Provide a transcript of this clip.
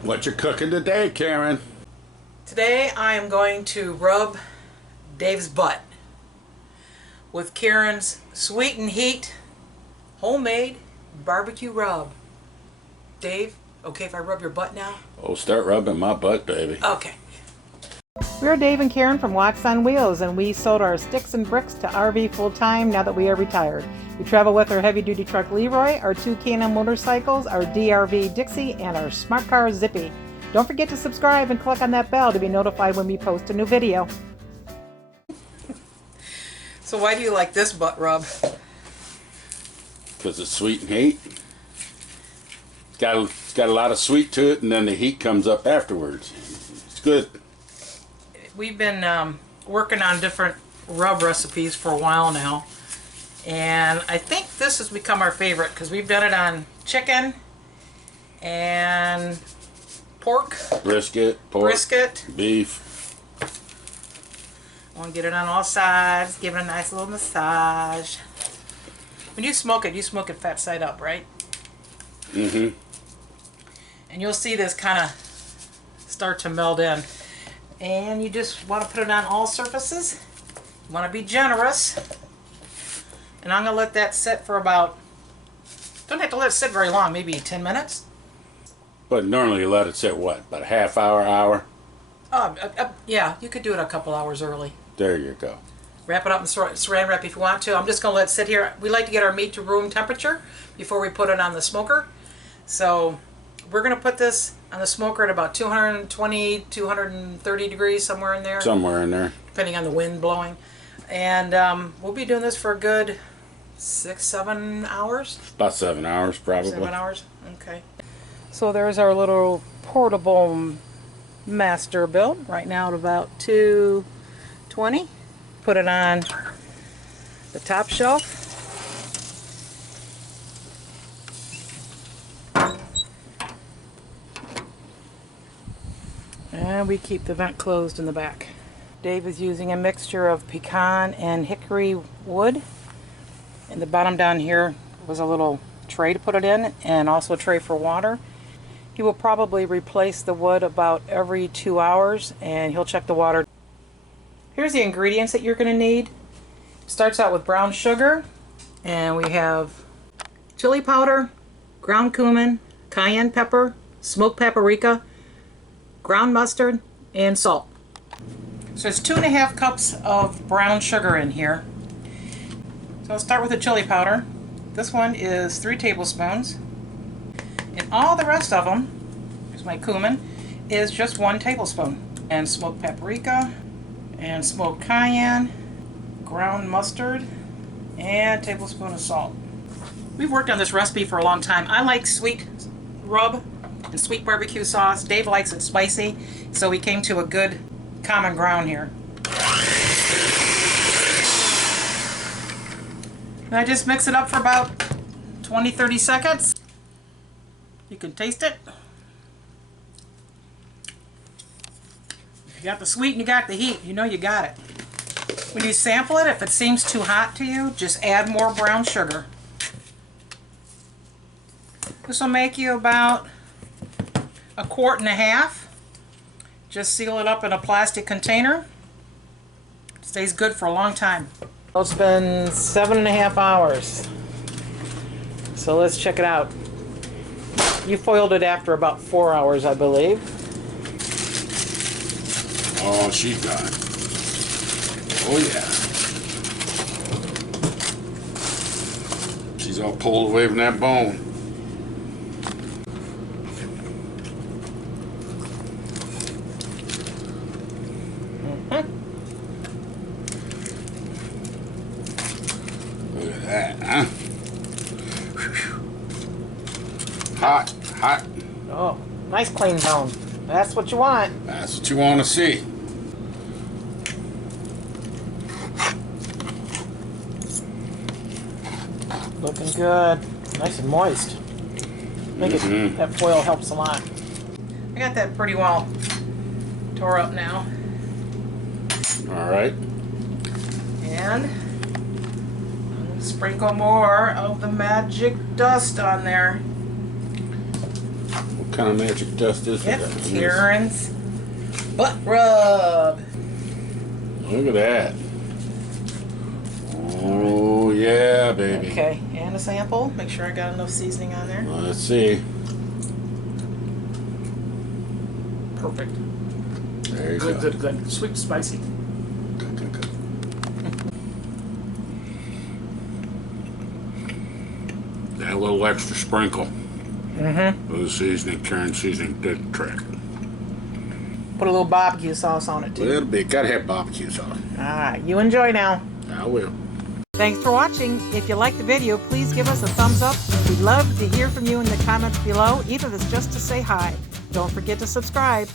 What you cooking today, Karen? Today I am going to rub Dave's butt with Karen's Sweet and Heat homemade barbecue rub. Dave, okay if I rub your butt now? Oh, start rubbing my butt, baby. Okay. We're Dave and Karen from Wax on Wheels, and we sold our sticks and bricks to RV full-time now that we are retired. We travel with our heavy-duty truck Leroy, our two Cayenne motorcycles, our DRV Dixie, and our smart car Zippy. Don't forget to subscribe and click on that bell to be notified when we post a new video. So why do you like this butt rub? Because it's sweet and heat. It's got a lot of sweet to it, and then the heat comes up afterwards. It's good. We've been working on different rub recipes for a while now, and I think this has become our favorite because we've done it on chicken and pork, Brisket, pork, beef. I want to get it on all sides, give it a nice little massage. When you smoke it fat side up, right? Mm-hmm. And you'll see this kind of start to meld in. And you just want to put it on all surfaces. You want to be generous. And I'm going to let that sit for about, don't have to let it sit very long, maybe 10 minutes. But normally you let it sit, what, about a half hour? Yeah, you could do it a couple hours early. There you go. Wrap it up in saran wrap if you want to. I'm just going to let it sit here. We like to get our meat to room temperature before we put it on the smoker. So we're going to put this on the smoker at about 220, 230 degrees, somewhere in there. Somewhere in there. Depending on the wind blowing. And we'll be doing this for a good 6-7 hours. About 7 hours, probably. 7 hours? Okay. So there's our little portable master build. Right now at about 220. Put it on the top shelf. And we keep the vent closed in the back. Dave is using a mixture of pecan and hickory wood. And the bottom down here was a little tray to put it in, and also a tray for water. He will probably replace the wood about every 2 hours, and he'll check the water. Here's the ingredients that you're going to need. Starts out with brown sugar, and we have chili powder, ground cumin, cayenne pepper, smoked paprika, ground mustard, and salt. So it's 2.5 cups of brown sugar in here. So I'll start with the chili powder. This one is 3 tablespoons. And all the rest of them, here's my cumin, is just 1 tablespoon. And smoked paprika, and smoked cayenne, ground mustard, and a tablespoon of salt. We've worked on this recipe for a long time. I like sweet rub and sweet barbecue sauce. Dave likes it spicy, so we came to a good common ground here. And I just mix it up for about 20-30 seconds. You can taste it. If you got the sweet and you got the heat, you know you got it. When you sample it, if it seems too hot to you, just add more brown sugar. This will make you about 1.5 quarts. Just seal it up in a plastic container. It stays good for a long time. It's been 7.5 hours. So let's check it out. You foiled it after about 4 hours, I believe. Oh, she's done. Oh, yeah. She's all pulled away from that bone. Look at that, huh? Hot, hot. Oh, nice clean bone. That's what you want. That's what you want to see. Looking good. Nice and moist. That foil helps a lot. I got that pretty well tore up now. All right. And I'm going to sprinkle more of the magic dust on there. kind of magic dust is Yep, that? Karen's butt rub. Look at that. Oh, yeah, baby. Okay, and a sample. Make sure I got enough seasoning on there. Let's see. Perfect. There you Good, go. good, good. Sweet, spicy. Good, good, good. That little extra sprinkle of the seasoning, Karen seasoning, did the trick. Put a little barbecue sauce on it A too. little bit. Gotta have barbecue sauce. Alright, you enjoy now. I will. Thanks for watching. If you liked the video, please give us a thumbs up. We'd love to hear from you in the comments below, even if it's just to say hi. Don't forget to subscribe.